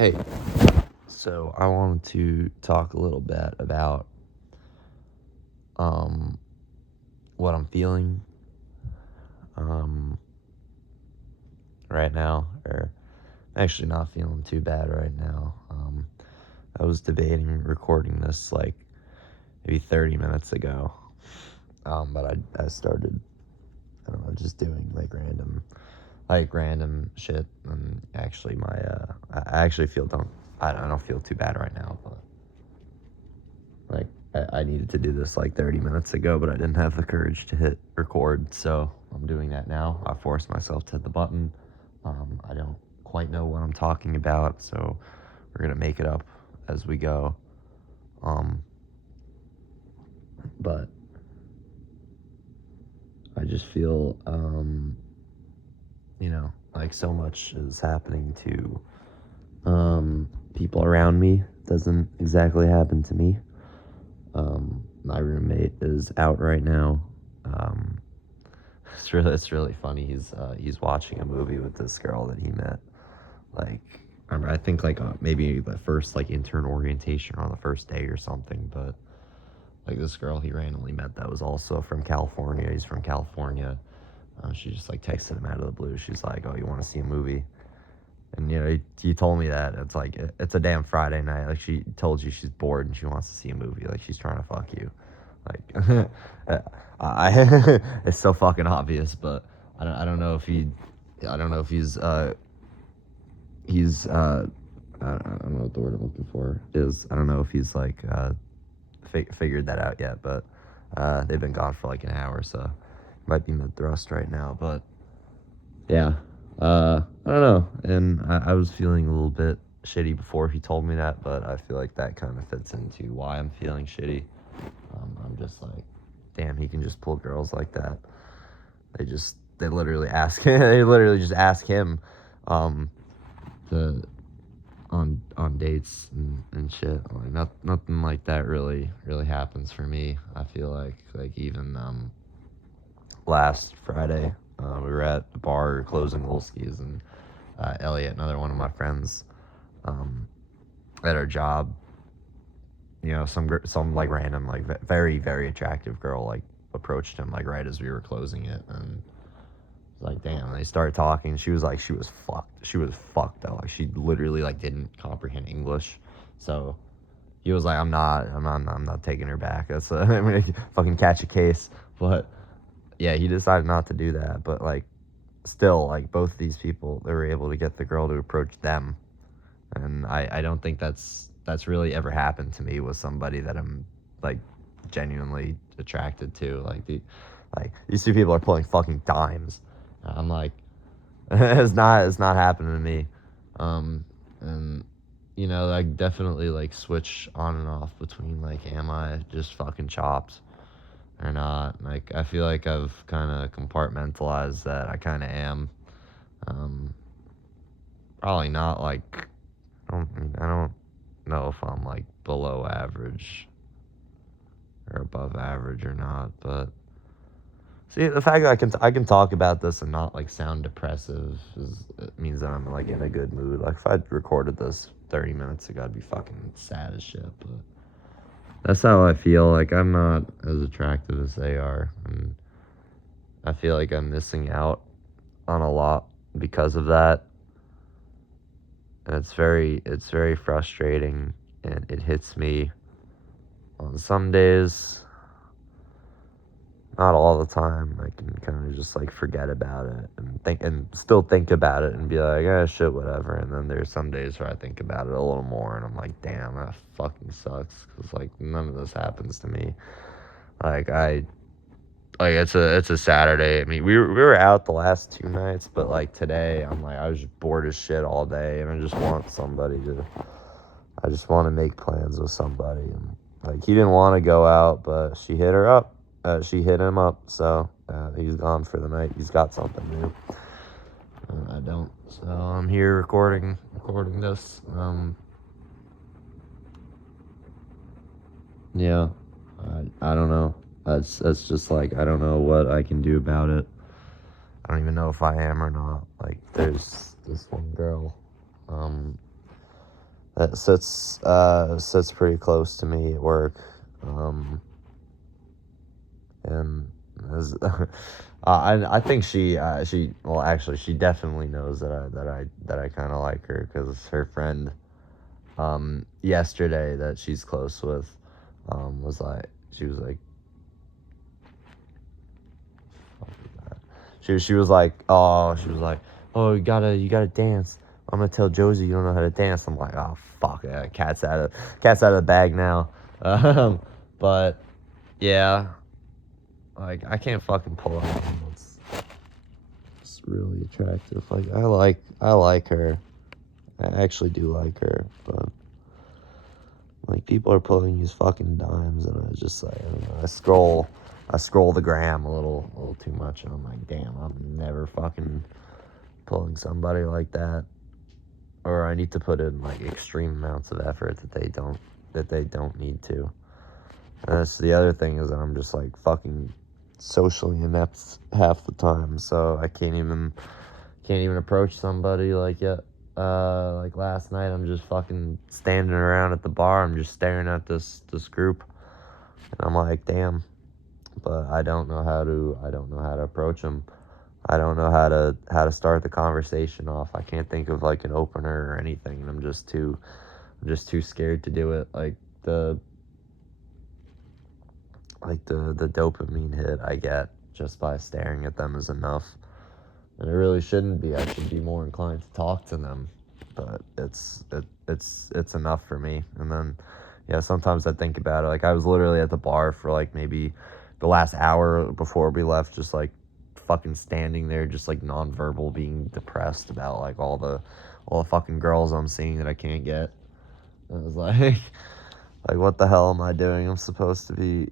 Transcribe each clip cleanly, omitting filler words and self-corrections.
Hey, so I wanted to talk a little bit about um what I'm feeling um right now, or actually not feeling too bad right now. I was debating recording this like maybe 30 minutes ago. But I started, I don't know, just doing like random shit, and actually I actually I don't feel too bad right now, but like, I needed to do this like 30 minutes ago, but I didn't have the courage to hit record, so I'm doing that now. I forced myself to hit the button. I don't quite know what I'm talking about, so we're gonna make it up as we go. Um, but I just feel, like so much is happening to people around me. Doesn't exactly happen to me. My roommate is out right now. Um, it's really funny. He's watching a movie with this girl that he met. Like, I think like maybe the first like intern orientation or on the first day or something. But like this girl he randomly met that was also from California. He's from California. She just like texted him out of the blue. She's like, "Oh, you want to see a movie?" And he told me that it's like it's a damn Friday night. Like she told you she's bored and she wants to see a movie. Like she's trying to fuck you. Like it's so fucking obvious. But I don't know if I don't know if I don't know what the word I'm looking for is. I don't know if he's like figured that out yet. But they've been gone for like an hour, so might be mid thrust right now. But yeah, I don't know. And I was feeling a little bit shitty before he told me that, but I feel like that kind of fits into why I'm feeling shitty. I'm just like, damn, he can just pull girls like that. They literally ask they literally just ask him to on dates and shit. Like nothing like that really happens for me. I feel like even last Friday, we were at the bar closing Wolski's, and Elliot, another one of my friends, um, at our job, some like random like very very attractive girl like approached him like right as we were closing it, and like damn, they started talking. She was fucked. She was fucked though. Like she literally like didn't comprehend English, so he was like, I'm not taking her back. That's I'm gonna fucking catch a case. But yeah, he decided not to do that. But like still, like both of these people, they were able to get the girl to approach them, and I don't think that's really ever happened to me with somebody that I'm like genuinely attracted to. Like these two people are pulling fucking dimes. I'm like, it's not happening to me. And I definitely like switch on and off between like, am I just fucking chopped or not? Like I feel like I've kind of compartmentalized that I kind of am. Um, Probably not like, I don't know if I'm like below average or above average or not, but see, the fact that I can talk about this and not like sound depressive it means that I'm like in a good mood. Like if I'd recorded this 30 minutes ago, I'd be fucking sad as shit. But that's how I feel. Like I'm not as attractive as they are, and I feel like I'm missing out on a lot because of that. And it's very frustrating, and it hits me on some days, not all the time. I can kind of just like forget about it and still think about it and be like, shit, whatever. And then there's some days where I think about it a little more, and I'm like, damn, that fucking sucks, because like none of this happens to me. Like it's a Saturday. I mean, we were out the last 2 nights, but like today, I'm like, I was just bored as shit all day, and I just want to make plans with somebody. And like he didn't want to go out, but she hit her up. She hit him up, so he's gone for the night. He's got something new. I don't. So I'm here recording this. Yeah, I don't know. That's just like, I don't know what I can do about it. I don't even know if I am or not. Like there's this one girl. Um, that sits pretty close to me at work. And as, I think she well, actually she definitely knows that I kind of like her, because her friend yesterday that she's close with was like, she was like, she was like, oh, you gotta dance. I'm gonna tell Josie you don't know how to dance. I'm like, oh fuck, yeah, cat's out of the bag now. But yeah, like I can't fucking pull it off. It's really attractive. Like I like her. I actually do like her, but like people are pulling these fucking dimes, and I just like, I don't know. I scroll the gram a little too much, and I'm like, damn, I'm never fucking pulling somebody like that. Or I need to put in like extreme amounts of effort that they don't need to. And that's the other thing, is that I'm just like fucking socially inept half the time, so I can't even approach somebody like yet. Like last night, I'm just fucking standing around at the bar. I'm just staring at this group, and I'm like, damn. But I don't know how to approach them. I don't know how to start the conversation off. I can't think of like an opener or anything, and I'm just too scared to do it. The dopamine hit I get just by staring at them is enough. And it really shouldn't be. I should be more inclined to talk to them, but it's enough for me. And then, yeah, sometimes I think about it. Like I was literally at the bar for like maybe the last hour before we left, just like fucking standing there, just like nonverbal, being depressed about like all the fucking girls I'm seeing that I can't get. And I was like, like what the hell am I doing? I'm supposed to be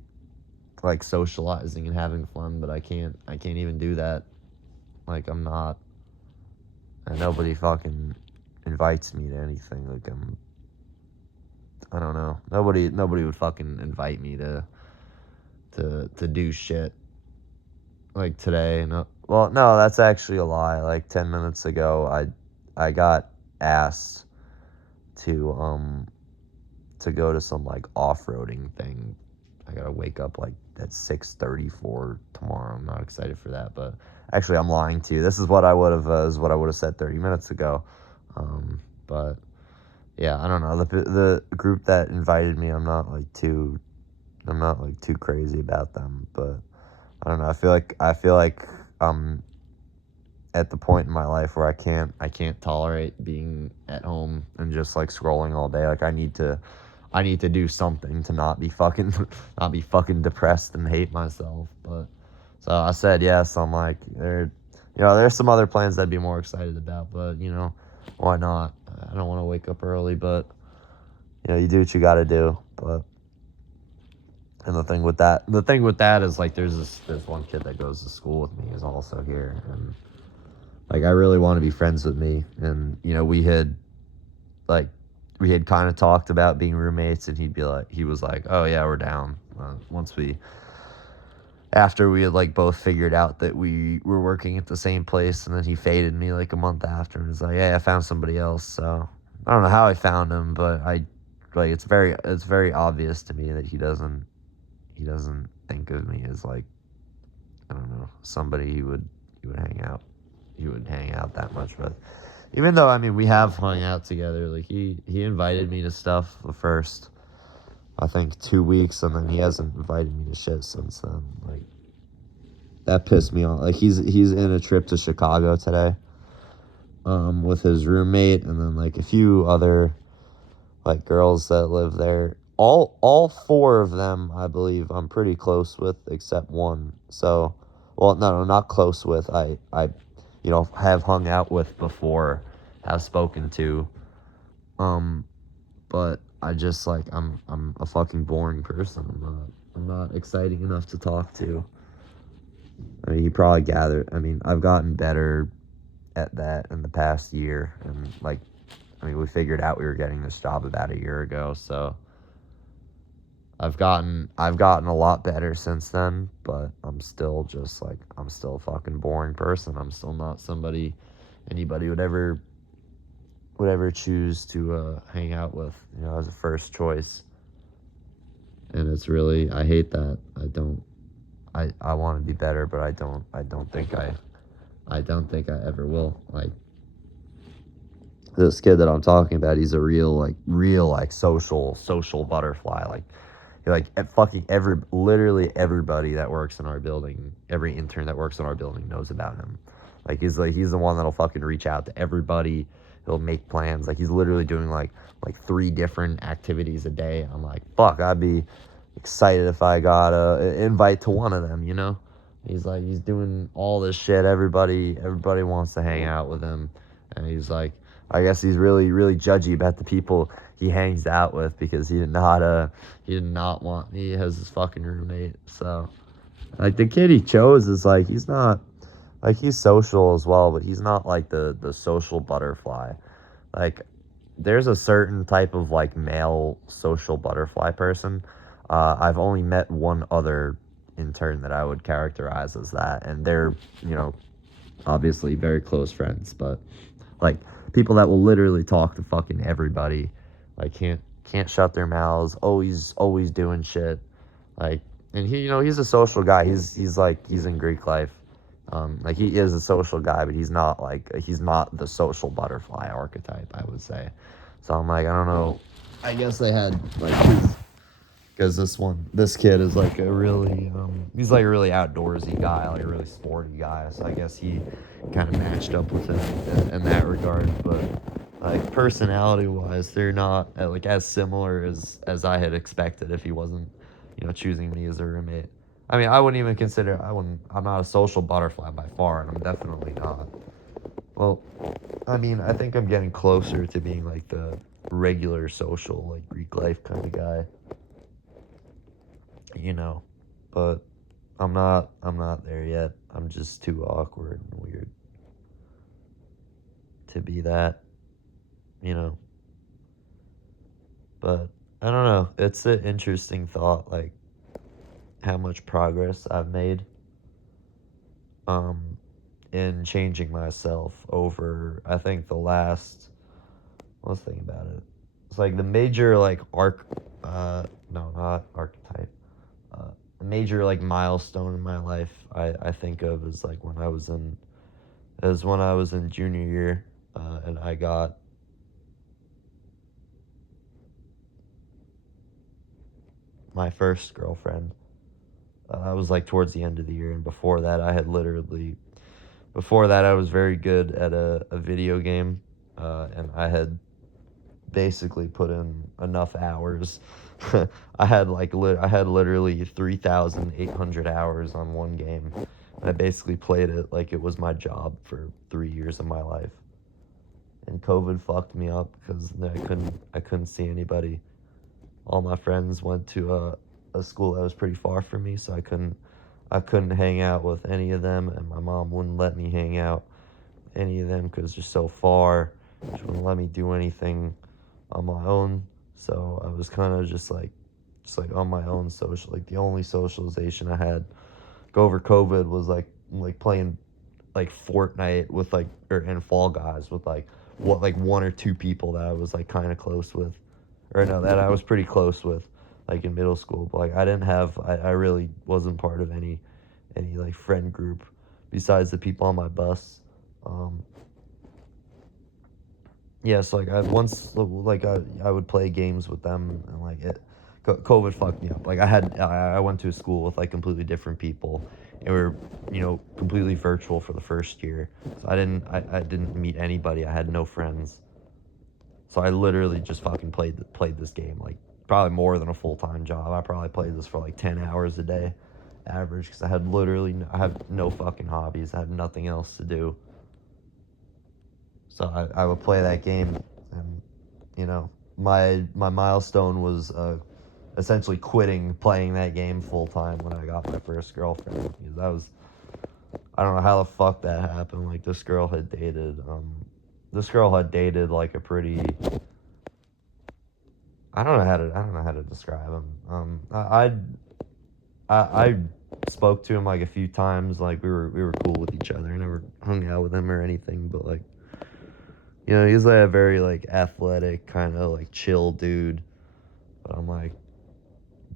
like socializing and having fun, but I can't even do that. Like I'm not, and nobody fucking invites me to anything. Like I don't know. Nobody would fucking invite me to do shit like today. No, well, no, that's actually a lie. Like 10 minutes ago, I got asked to go to some like off-roading thing. I gotta wake up like at 6:34 tomorrow. I'm not excited for that, but actually I'm lying to you. This is what I would have said 30 minutes ago. But yeah, I don't know. The group that invited me, I'm not like too crazy about them, but I don't know. I feel like I'm at the point in my life where I can't tolerate being at home and just like scrolling all day. Like I need to do something to not be fucking not be fucking depressed and hate myself. But so I said yes. I'm like, there's some other plans that I'd be more excited about, but why not? I don't want to wake up early, but you do what you got to do. But and the thing with that is like there's one kid that goes to school with me is also here, and like I really want to be friends with me, and like we had kind of talked about being roommates, and he was like, oh yeah, we're down. After we had like both figured out that we were working at the same place, and then he faded me like a month after and was like, hey, I found somebody else. So I don't know how I found him, but it's very obvious to me that he doesn't think of me as like, I don't know, somebody he would hang out that much with. Even though, I mean, we have hung out together. Like he invited me to stuff the first, I think, 2 weeks, and then he hasn't invited me to shit since then. Like that pissed me off. Like he's in a trip to Chicago today, with his roommate, and then like a few other like girls that live there. All four of them, I believe, I'm pretty close with, except one. So, well, no, not close with. I have hung out with before, have spoken to. Um, but I just like I'm a fucking boring person. I'm not exciting enough to talk to. I mean, you probably gathered. I mean, I've gotten better at that in the past year, and like, I mean, we figured out we were getting this job about a year ago, so I've gotten a lot better since then, but I'm still a fucking boring person. I'm still not somebody anybody would ever would ever choose to hang out with, as a first choice. And it's really, I hate that. I want to be better, but I don't think I ever will. Like, this kid that I'm talking about, he's a real like social butterfly. Fucking literally everybody that works in our building, every intern that works in our building knows about him. He's the one that'll fucking reach out to everybody. He'll make plans. Like, he's literally doing like 3 different activities a day. I'm like, fuck, I'd be excited if I got a invite to one of them, he's doing all this shit. Everybody wants to hang out with him. And he's like, I guess he's really, really judgy about the people he hangs out with, because he did not want me as his fucking roommate. So, like, the kid he chose is like, he's not, like, he's social as well, but he's not like the social butterfly. Like, there's a certain type of like male social butterfly person. I've only met one other intern that I would characterize as that, and they're, obviously very close friends, but like, people that will literally talk to fucking everybody, like, can't shut their mouths, always doing shit, like. And he's a social guy. He's in Greek life. Like, he is a social guy, but he's not the social butterfly archetype, I would say. So I'm like, I don't know. I guess they had like, because this kid is like he's like a really outdoorsy guy, like a really sporty guy. So I guess he kind of matched up with him in that regard. But like, personality wise, they're not like as similar as I had expected if he wasn't, choosing me as a roommate. I mean, I'm not a social butterfly by far, and I'm definitely not. Well, I mean, I think I'm getting closer to being like the regular social, like, Greek life kind of guy. But I'm not there yet. I'm just too awkward and weird to be that, you know. But I don't know. It's an interesting thought, like, how much progress I've made um in changing myself over, I think, the last, let's think about it. It's like the major, like, no, not archetype. A major, like, milestone in my life I think of is like when I was in junior year, and I got my first girlfriend. I was like towards the end of the year, and before that I was very good at a video game, and I had basically put in enough hours. I had literally 3,800 hours on one game. I basically played it like it was my job for 3 years of my life. And COVID fucked me up because I couldn't see anybody. All my friends went to a school that was pretty far from me, so I couldn't hang out with any of them, and my mom wouldn't let me hang out with any of them because they're so far. She wouldn't let me do anything on my own. So I was kind of just like on my own social. Like, the only socialization I had over COVID was like playing like Fortnite with and Fall Guys with like one or two people that I was like kind of close with, or no, that I was pretty close with, like, in middle school. But like, I really wasn't part of any like friend group besides the people on my bus. Um, yeah, so like, I would play games with them, and like, COVID fucked me up. Like, I went to a school with like completely different people, and we were, completely virtual for the first year. So I didn't meet anybody. I had no friends. So I literally just fucking played this game like probably more than a full-time job. I probably played this for like 10 hours a day average, because I have no fucking hobbies. I had nothing else to do. So I would play that game, and my milestone was essentially quitting playing that game full time when I got my first girlfriend, because I don't know how the fuck that happened. Like, this girl had dated like a pretty, I don't know how to describe him. I spoke to him like a few times. Like, we were cool with each other. I never hung out with him or anything, but like, You know, he's like a very like athletic, kind of like chill dude. But I'm like,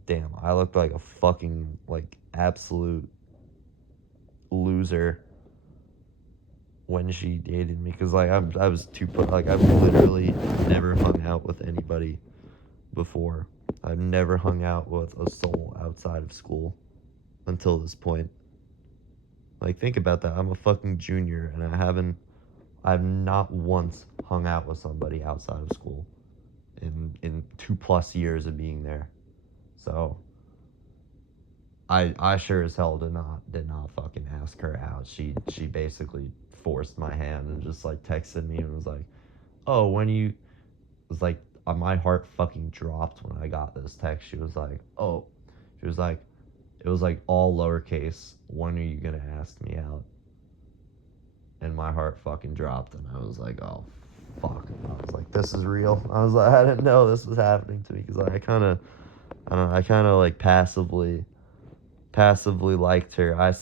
damn, I looked like a fucking like absolute loser when she dated me, because like I was too put, like I've literally never hung out with anybody before. I've never hung out with a soul outside of school until this point. Like, think about that. I'm a fucking junior and I've not once hung out with somebody outside of school in 2+ years of being there. So I sure as hell did not fucking ask her out. She basically forced my hand and just like texted me and was like, "Oh, when you," was like, my heart fucking dropped when I got this text. She was like, "Oh," she was like, it was like all lowercase. "When are you gonna ask me out?" And my heart fucking dropped, and I was like, "Oh, fuck." I was like, "This is real." I was like, I didn't know this was happening to me, because like, I don't know, I kind of like passively liked her.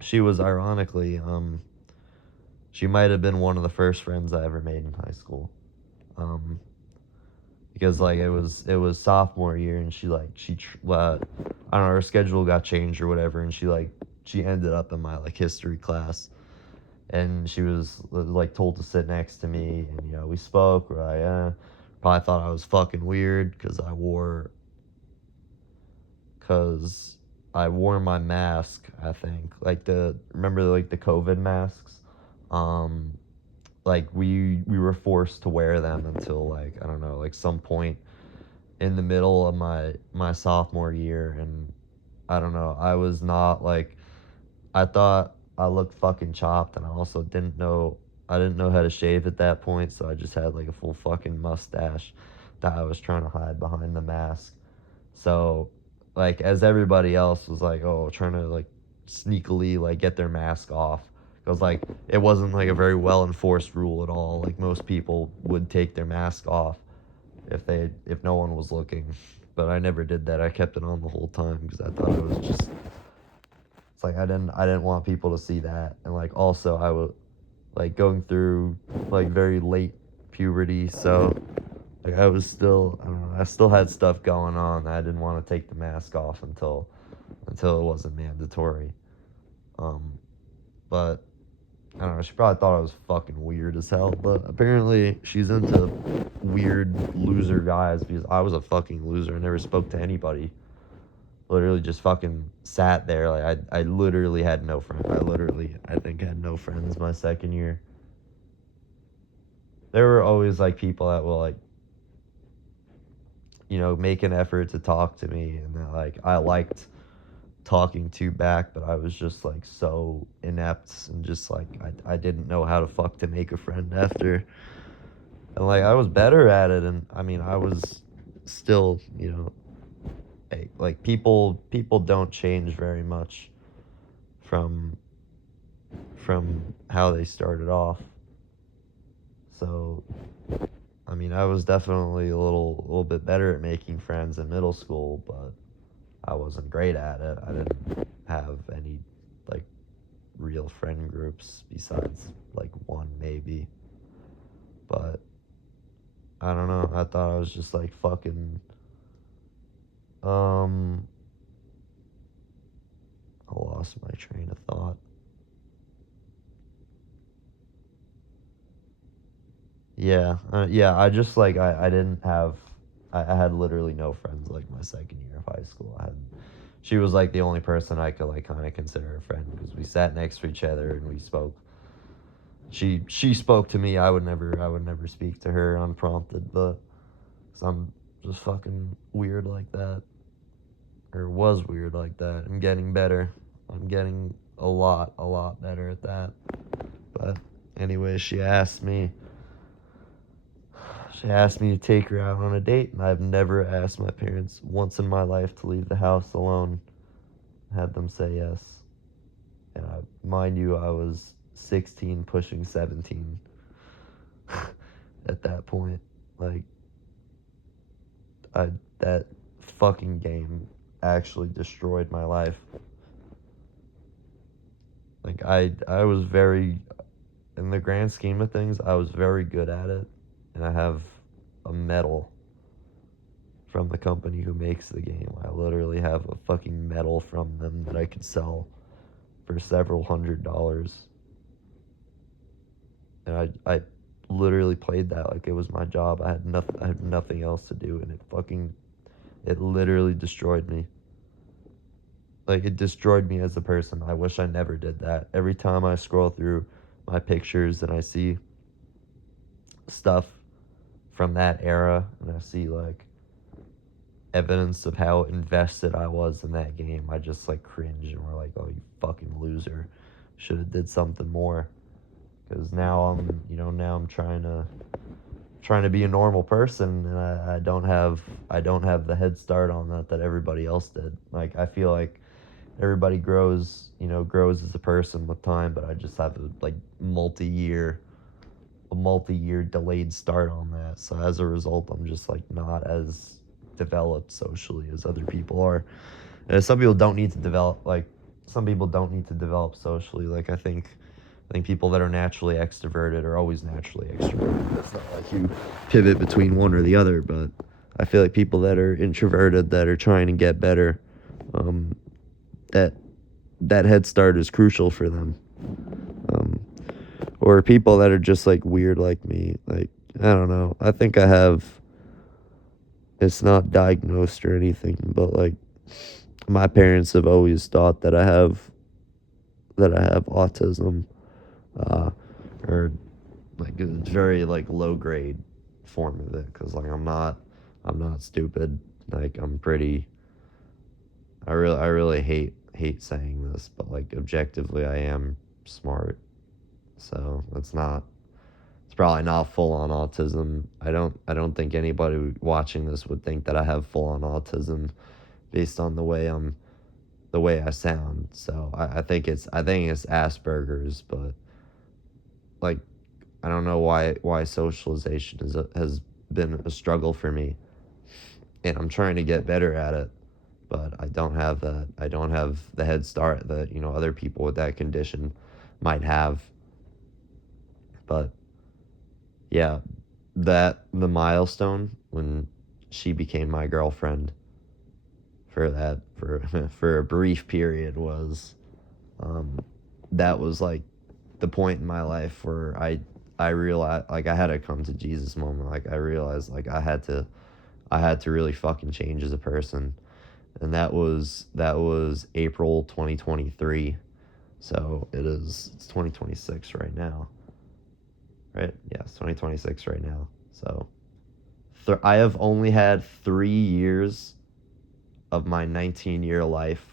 She was ironically, she might have been one of the first friends I ever made in high school. Um, because like it was sophomore year, and I don't know, her schedule got changed or whatever, and she ended up in my like history class, and she was like told to sit next to me, and we spoke. Right? Probably thought I was fucking weird because I wore my mask. I think like remember like the COVID masks. Um, like we were forced to wear them until like I don't know, like some point in the middle of my sophomore year, and I don't know, I thought I looked fucking chopped, and I didn't know how to shave at that point, so I just had like a full fucking mustache that I was trying to hide behind the mask. So like as everybody else was like, oh, trying to like sneakily like get their mask off, because like it wasn't like a very well enforced rule at all. Like most people would take their mask off if no one was looking, but I never did that. I kept it on the whole time because I thought it was just, it's like I didn't want people to see that. And like also I was like going through like very late puberty, so like I don't know, I still had stuff going on. I didn't want to take the mask off until it wasn't mandatory. Um, but I don't know, she probably thought I was fucking weird as hell, but apparently she's into weird loser guys, because I was a fucking loser. I never spoke to anybody. Literally just fucking sat there. Like I literally had no friends. I think had no friends my second year. There were always like people that will like, make an effort to talk to me, and that like I liked talking to back, but I was just like so inept, and just like I didn't know how to fuck to make a friend after. And like I was better at it, and I mean I was still, like people don't change very much from how they started off. So I mean I was definitely a little bit better at making friends in middle school, but I wasn't great at it. I didn't have any like real friend groups besides like one maybe. But I don't know. I thought I was just like fucking um I lost my train of thought. Yeah, I just like I didn't have I had literally no friends like my second year of high school. She was like the only person I could like kind of consider a friend, because we sat next to each other and we spoke. She spoke to me. I would never speak to her unprompted, but 'cause I'm just fucking weird like that, or was weird like that. I'm getting better. I'm getting a lot better at that. But anyway, she asked me to take her out on a date, and I've never asked my parents once in my life to leave the house alone. Had them say yes. And mind you, I was 16 pushing 17 at that point. Like I that fucking game actually destroyed my life. Like I was very, and the grand scheme of things, I was very good at it, and I have a medal from the company who makes the game. I literally have a fucking medal from them that I could sell for several $100s. And I literally played that like it was my job. I had nothing else to do, and it literally destroyed me. Like, it destroyed me as a person. I wish I never did that. Every time I scroll through my pictures and I see stuff from that era, and I see like evidence of how invested I was in that game, I just like cringe, and we're like, oh, you fucking loser, should have did something more. Because now I'm trying to be a normal person, and I don't have the head start on that everybody else did. Like, I feel like everybody grows as a person with time, but I just have a multi-year delayed start on that. So as a result, I'm just like not as developed socially as other people are. And some people don't need to develop socially. Like, I think people that are naturally extroverted are always naturally extroverted. It's not like you pivot between one or the other, but I feel like people that are introverted, that are trying to get better, that head start is crucial for them. Or people that are just like weird like me. Like, I don't know. I think I have, it's not diagnosed or anything, but like my parents have always thought that I have autism, or like it's very like low grade form of it, because like I'm not stupid. Like, I'm pretty, I really hate saying this, but like objectively I am smart. So it's probably not full on autism. I don't think anybody watching this would think that I have full on autism based on the way I sound. So I think it's Asperger's, but like, I don't know why socialization has been a struggle for me, and I'm trying to get better at it, but I don't have that. I don't have the head start that other people with that condition might have. But yeah, the milestone when she became my girlfriend for for a brief period was, that was like the point in my life where I realized, like, I had a come to Jesus moment. Like, I realized like I had to really fucking change as a person. And that was April 2023. So it's 2026 right now. Right? Yeah, it's 2026 right now. So I have only had 3 years of my 19-year life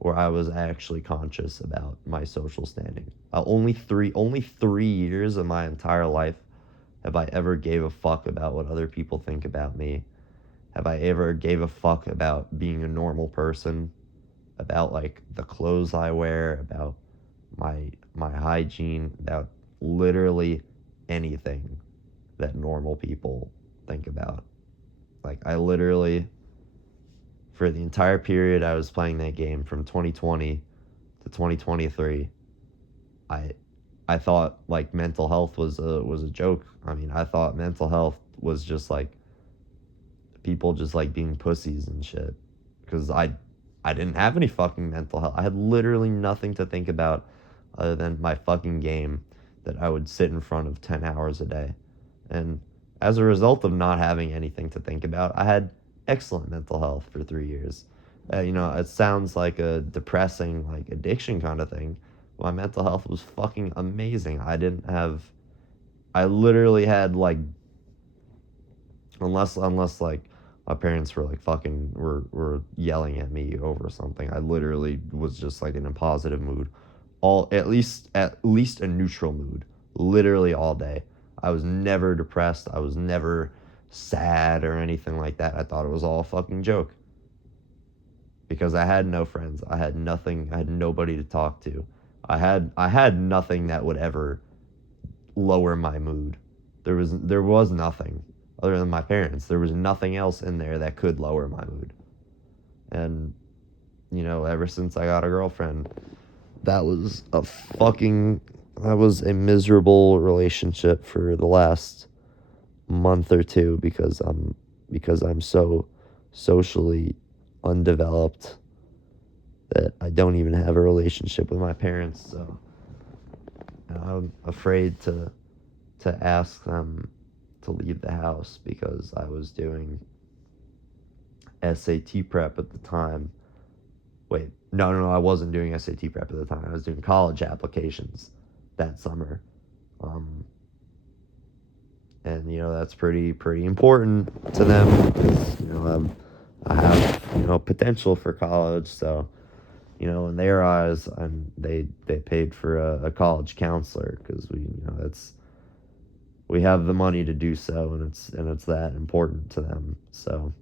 where I was actually conscious about my social standing. Only 3 years of my entire life have I ever gave a fuck about what other people think about me. Have I ever gave a fuck about being a normal person, about like the clothes I wear, about my hygiene, about literally anything that normal people think about. Like, I literally, for the entire period I was playing that game from 2020 to 2023, I thought like mental health was a joke. I mean, I thought mental health was just like people just like being pussies and shit, because I didn't have any fucking mental health. I had literally nothing to think about other than my fucking game that I would sit in front of 10 hours a day. And as a result of not having anything to think about, I had excellent mental health for 3 years. It sounds like a depressing, like, addiction kind of thing. My mental health was fucking amazing. I literally had, like, unless like my parents were like fucking were yelling at me over something, I literally was just like in a positive mood, at least a neutral mood, literally all day. I was never depressed. I was never sad or anything like that. I thought it was all a fucking joke, because I had no friends. I had nothing. I had nobody to talk to. I had nothing that would ever lower my mood. There was nothing other than my parents. There was nothing else in there that could lower my mood. And ever since I got a girlfriend, that was a fucking that was a miserable relationship for the last month or two because I'm so socially undeveloped that I don't even have a relationship with my parents. So I'm afraid to ask them to leave the house because I was doing SAT prep at the time. Wait, no, I wasn't doing SAT prep at the time. I was doing college applications that summer. Um, and that's pretty important to them because I have potential for college. So in their eyes, they paid for a college counselor because we have the money to do so, and it's that important to them. So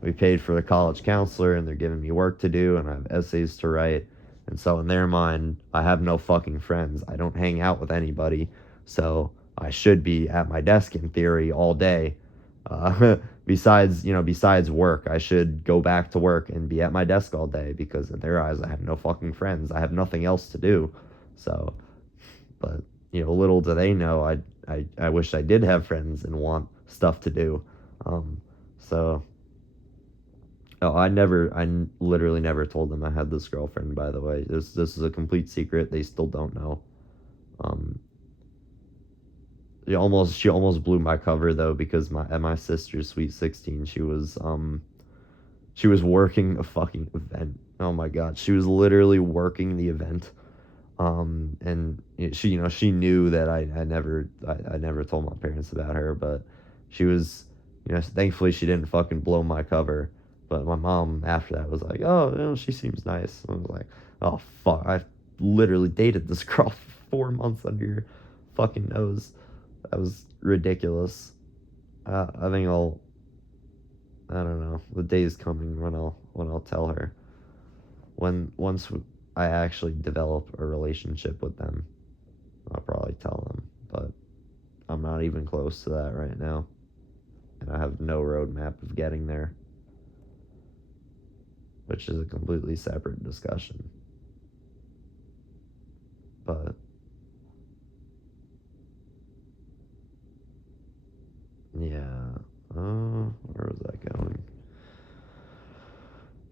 we paid for the college counselor, and they're giving me work to do, and I have essays to write. And so in their mind, I have no fucking friends. I don't hang out with anybody. So I should be at my desk in theory all day. Besides work, I should go back to work and be at my desk all day because in their eyes, I have no fucking friends. I have nothing else to do. So, but little do they know, I wish I did have friends and want stuff to do. So Oh, I literally never told them I had this girlfriend. By the way, this is a complete secret. They still don't know. Um, she almost blew my cover though because at my sister's sweet 16, she was working a fucking event. Oh my god, she was literally working the event. And she knew that I never told my parents about her, but she was, thankfully she didn't fucking blow my cover. But my mom after that was like, oh, she seems nice. I was like, oh fuck, I literally dated this girl for 4 months under your fucking nose. That was ridiculous. I think I don't know. The day's coming when I'll tell her. Once I actually develop a relationship with them, I'll probably tell them. But I'm not even close to that right now, and I have no roadmap of getting there, which is a completely separate discussion. But yeah, where was that going?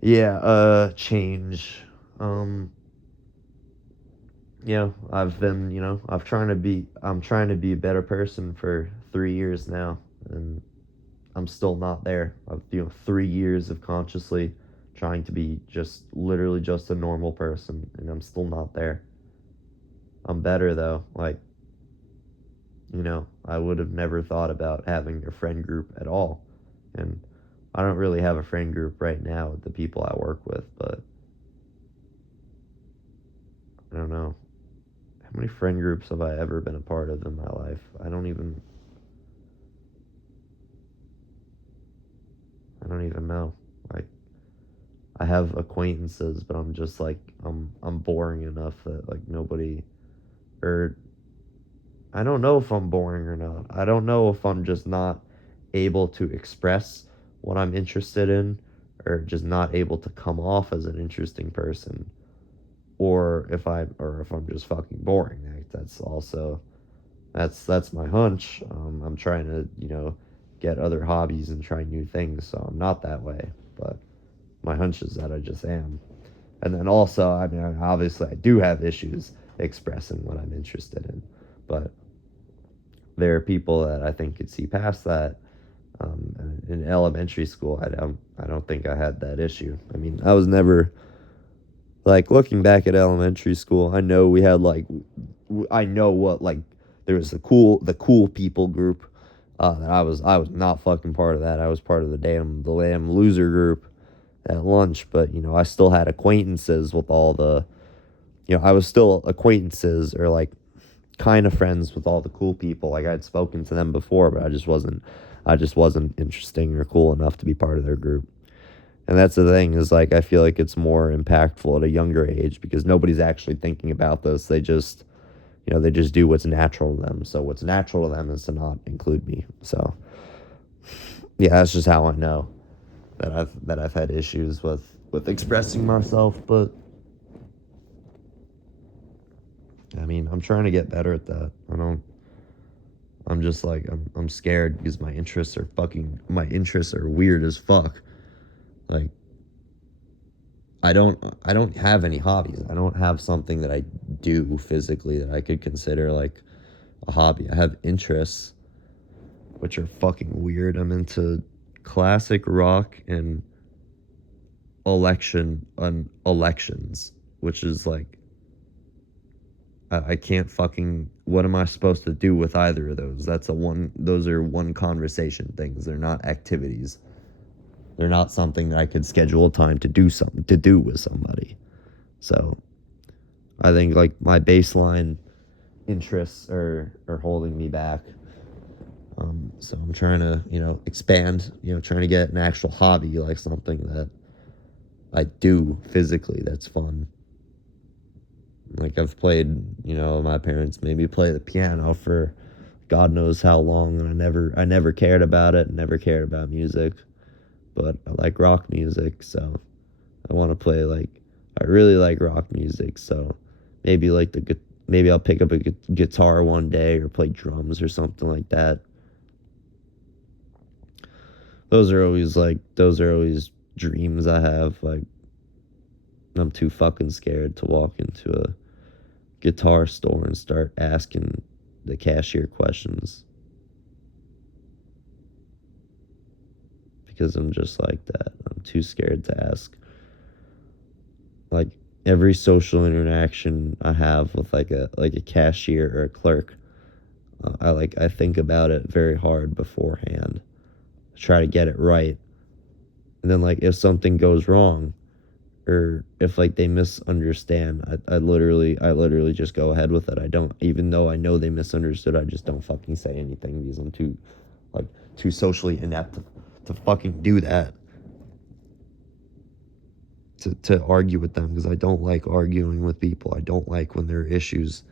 Yeah, change. Um, I'm trying to be a better person for 3 years now, and I'm still not there. I've 3 years of consciously trying to be just literally just a normal person, and I'm still not there. I'm better though. Like, I would have never thought about having a friend group at all. And I don't really have a friend group right now with the people I work with, but I don't know. How many friend groups have I ever been a part of in my life? I don't even know. Like, I have acquaintances, but I'm just like I'm boring enough that like nobody, or I don't know if I'm boring or not. I don't know if I'm just not able to express what I'm interested in, or just not able to come off as an interesting person, or if I'm just fucking boring. Like, that's my hunch. I'm trying to get other hobbies and try new things, so I'm not that way. But my hunch is that I just am. And then also, I mean, obviously, I do have issues expressing what I'm interested in, but there are people that I think could see past that. In elementary school, I don't think I had that issue. I mean, I was never like looking back at elementary school. I know we had like, I know what like there was the cool people group. That I was not fucking part of that. I was part of the lamb loser group at lunch. But I still had acquaintances with all the, I was still acquaintances or like kind of friends with all the cool people. Like I'd spoken to them before, but I just wasn't interesting or cool enough to be part of their group. And that's the thing is like I feel like it's more impactful at a younger age because nobody's actually thinking about this. They just do what's natural to them. So what's natural to them is to not include me. So yeah, that's just how I know that I've had issues with expressing myself. But I mean, I'm trying to get better at that. I'm just like, I'm scared because my interests are weird as fuck. Like, I don't have any hobbies. I don't have something that I do physically that I could consider like a hobby. I have interests, which are fucking weird. I'm into classic rock and elections, which is like I can't fucking. What am I supposed to do with either of those? Those are one conversation things. They're not activities. They're not something that I could schedule a time to do with somebody. So I think like my baseline interests are holding me back. So I'm trying to expand. Trying to get an actual hobby, like something that I do physically that's fun. Like I've played, my parents made me play the piano for God knows how long, and I never cared about it, never cared about music, but I like rock music, so I want to play I really like rock music, so maybe maybe I'll pick up a guitar one day or play drums or something like that. Those are always dreams I have. Like I'm too fucking scared to walk into a guitar store and start asking the cashier questions because I'm just like that. I'm too scared to ask. Like every social interaction I have with like a cashier or a clerk, I think about it very hard beforehand. I try to get it right. And then like if something goes wrong or if like they misunderstand, I literally just go ahead with it. I don't, even though I know they misunderstood, I just don't fucking say anything because I'm like too socially inept to fucking do that. To argue with them because I don't like arguing with people. I don't like when there are issues.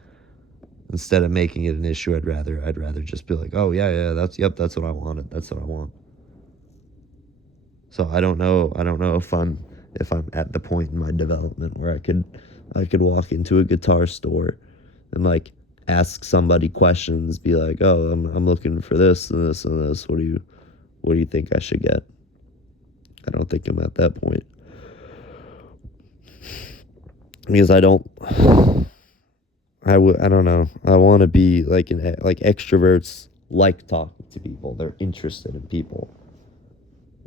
Instead of making it an issue, I'd rather just be like, oh yeah, that's what I wanted. That's what I want. So I don't know if I'm at the point in my development where I could walk into a guitar store and like ask somebody questions, be like, oh, I'm looking for this and this and this. What do you think I should get? I don't think I'm at that point because I don't know. I want to be like extroverts like talking to people. They're interested in people.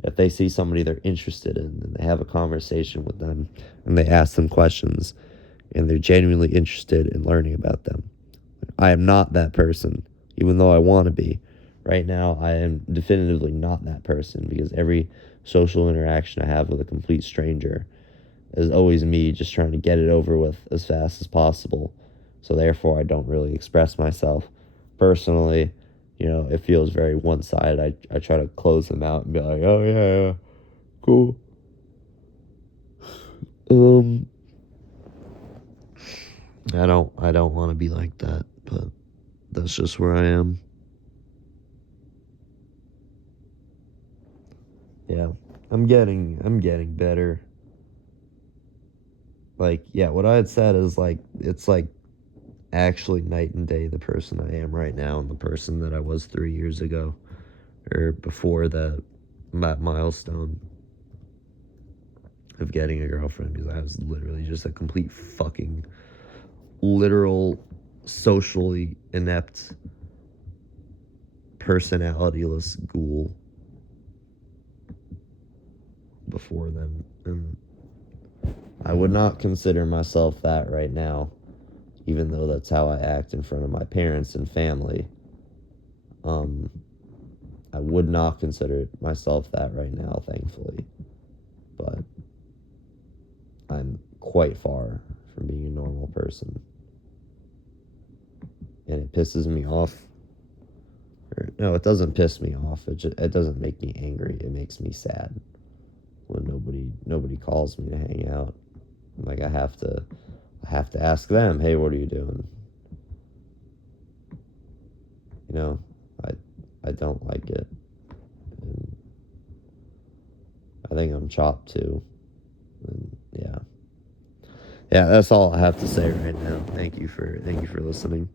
If they see somebody they're interested in and they have a conversation with them and they ask them questions and they're genuinely interested in learning about them. I am not that person, even though I want to be. Right now, I am definitively not that person because every social interaction I have with a complete stranger is always me just trying to get it over with as fast as possible. So therefore, I don't really express myself personally. It feels very one-sided. I try to close them out and be like, oh yeah, cool. Um, I don't want to be like that, but that's just where I am. Yeah, I'm getting better. Like, yeah, what I had said is like it's like actually night and day the person I am right now and the person that I was 3 years ago or before that milestone of getting a girlfriend because I was literally just a complete fucking literal socially inept personalityless ghoul before then, and I would not consider myself that right now, even though that's how I act in front of my parents and family. um I would not consider myself that right now, thankfully, but I'm quite far from being a normal person, and it pisses me off. No, it doesn't piss me off. It doesn't make me angry. It makes me sad when nobody calls me to hang out. Like I have to ask them, hey, what are you doing? You know, I I don't like it. And I think I'm chopped too. And yeah. yeah, that's all I have to say right now. Thank you for listening.